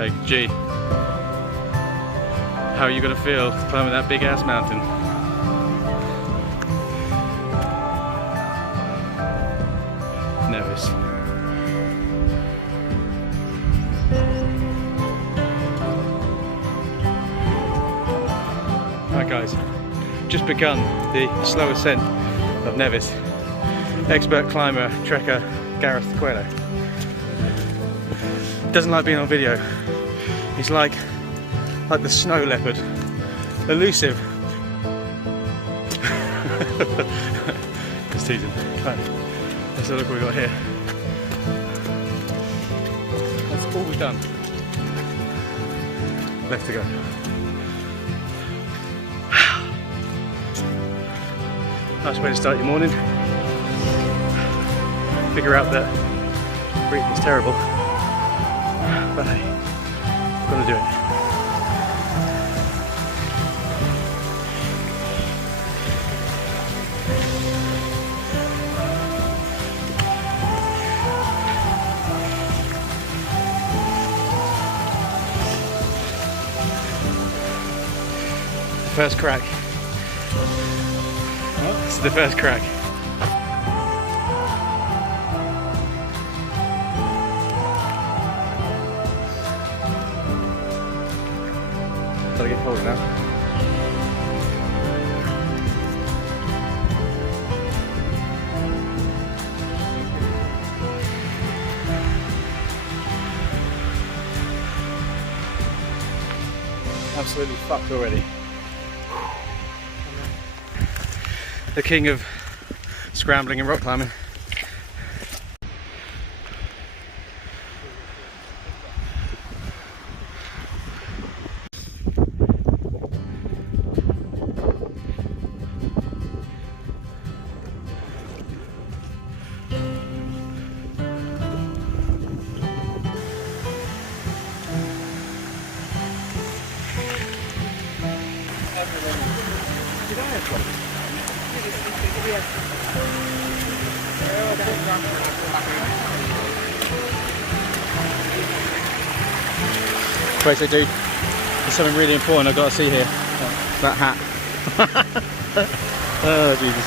Hey, G, how are you gonna feel climbing that big ass mountain? Nervous. Right guys, just begun the slow ascent of Nevis. Expert climber, trekker Gareth Coelho. Doesn't like being on video. He's like the snow leopard. Elusive. Just teasing. Right. Let's have a look what we got here. That's all we've done. Left to go. Nice way to start your morning. Figure out that breathing is terrible, but hey, gotta do it. First crack. This is the first crack. Gotta get colder now. Absolutely fucked already. The king of scrambling and rock climbing. Basically, dude, there's something really important I've got to see here. That hat. Oh, Jesus.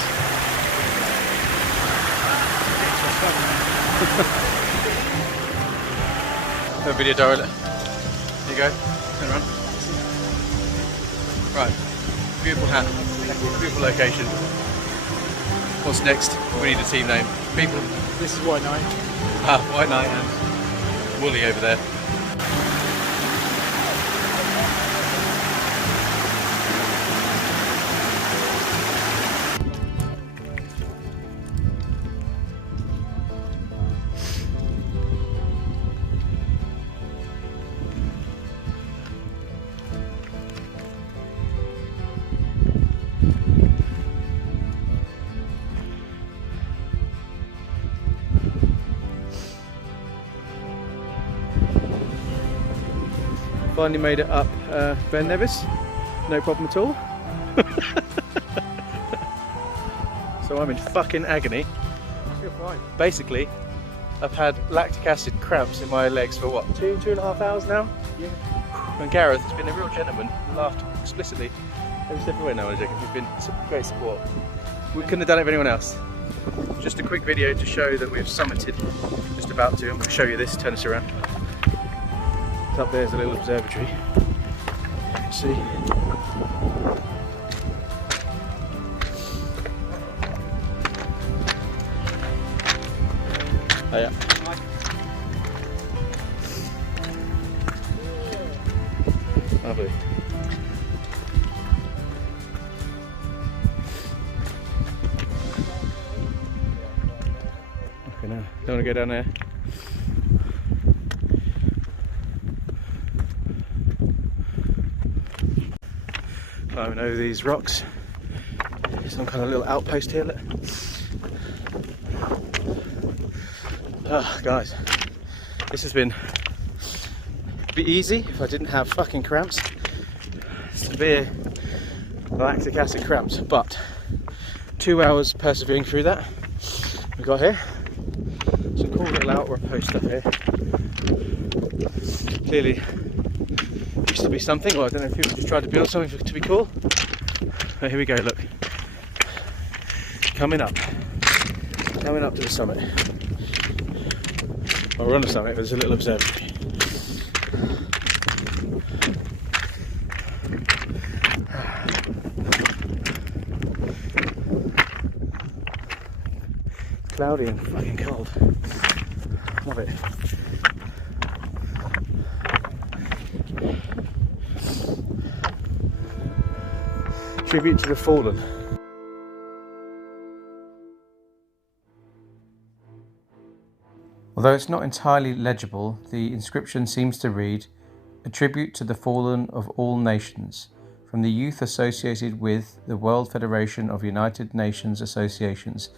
No video dial. There you go. Turn around. Right. Beautiful hat. Beautiful location. What's next? We need a team name. People. This is White Knight. Ah, White Knight and Wooly over there. Finally made it up Ben Nevis, no problem at all. So I'm in fucking agony. I feel fine. Basically, I've had lactic acid cramps in my legs for what, 2.5 hours now? Yeah. And Gareth has been a real gentleman, laughed explicitly every step of the way now, Jacob. He's been great support. We couldn't have done it with anyone else. Just a quick video to show that we've summited, just about to. I'm going to show you this, turn us around. Up there's a little observatory, you can see. Oh yeah. Lovely. Okay, now, don't want to go down there. Climbing over these rocks. Some kind of little outpost here. Look. Oh, guys, this has been a bit easy if I didn't have fucking cramps. Severe lactic acid cramps, but 2 hours persevering through that. We got here some cool cool little outpost up here. Clearly used to be something, or I don't know if people just tried to build something to be cool. But here we go, look. Coming up to the summit. Well, we're on the summit, but there's a little observatory. Cloudy and fucking cold. Love it. Tribute to the fallen. Although it's not entirely legible, the inscription seems to read, "A tribute to the fallen of all nations, from the youth associated with the World Federation of United Nations Associations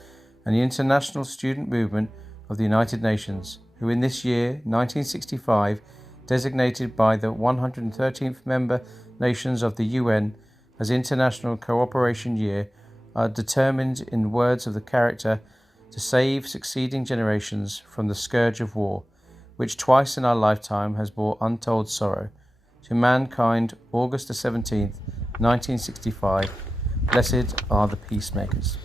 and the International Student Movement of the United Nations, who in this year, 1965, designated by the 113th member nations of the UN as International Cooperation Year, are determined in words of the character to save succeeding generations from the scourge of war, which twice in our lifetime has brought untold sorrow. To mankind, August the 17th, 1965. Blessed are the peacemakers."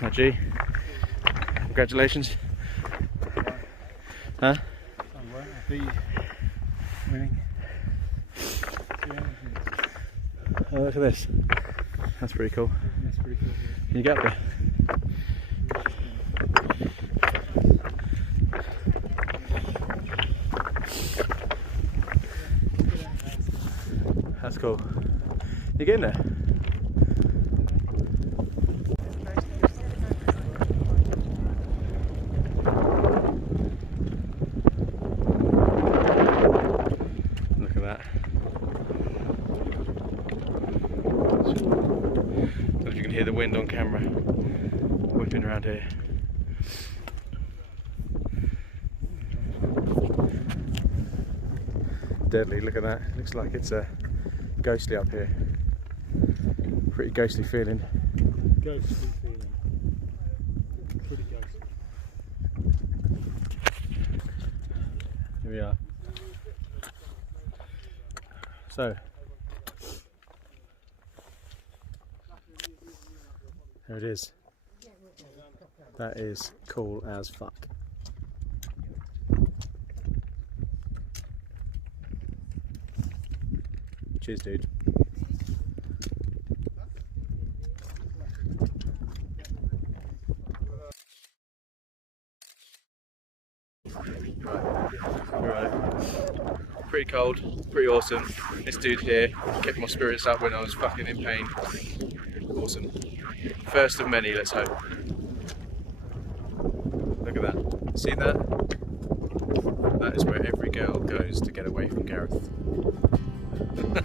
Oh, gee. Congratulations. Huh? Oh, look at this. That's pretty cool. That's pretty cool. Can you get up there? That's cool. You get in there? Look at that. Don't know if you can hear the wind on camera whipping around here. Deadly, look at that. Looks like it's ghostly up here. Pretty ghostly feeling. Ghostly feeling. Pretty ghostly. Here we are. So, there it is. That is cool as fuck. Cheers, dude. Right. Pretty cold, pretty awesome. This dude here kept my spirits up when I was fucking in pain. Awesome. First of many, let's hope. Look at that. See that? That is where every girl goes to get away from Gareth.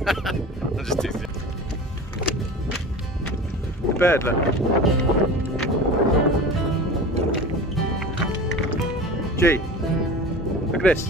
I'm just teasing. The bird, look. Gee, look at this.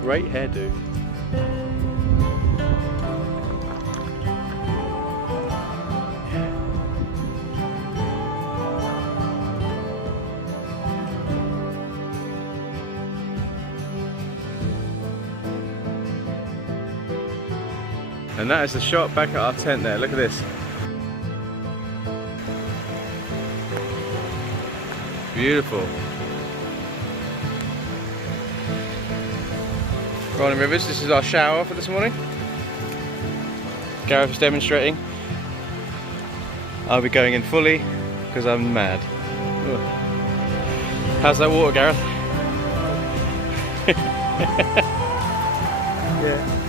Great hairdo. And that is the shot back at our tent there. Look at this. Beautiful. Rolling Rivers, this is our shower for this morning. Gareth is demonstrating. I'll be going in fully because I'm mad. Ugh. How's that water, Gareth? Yeah.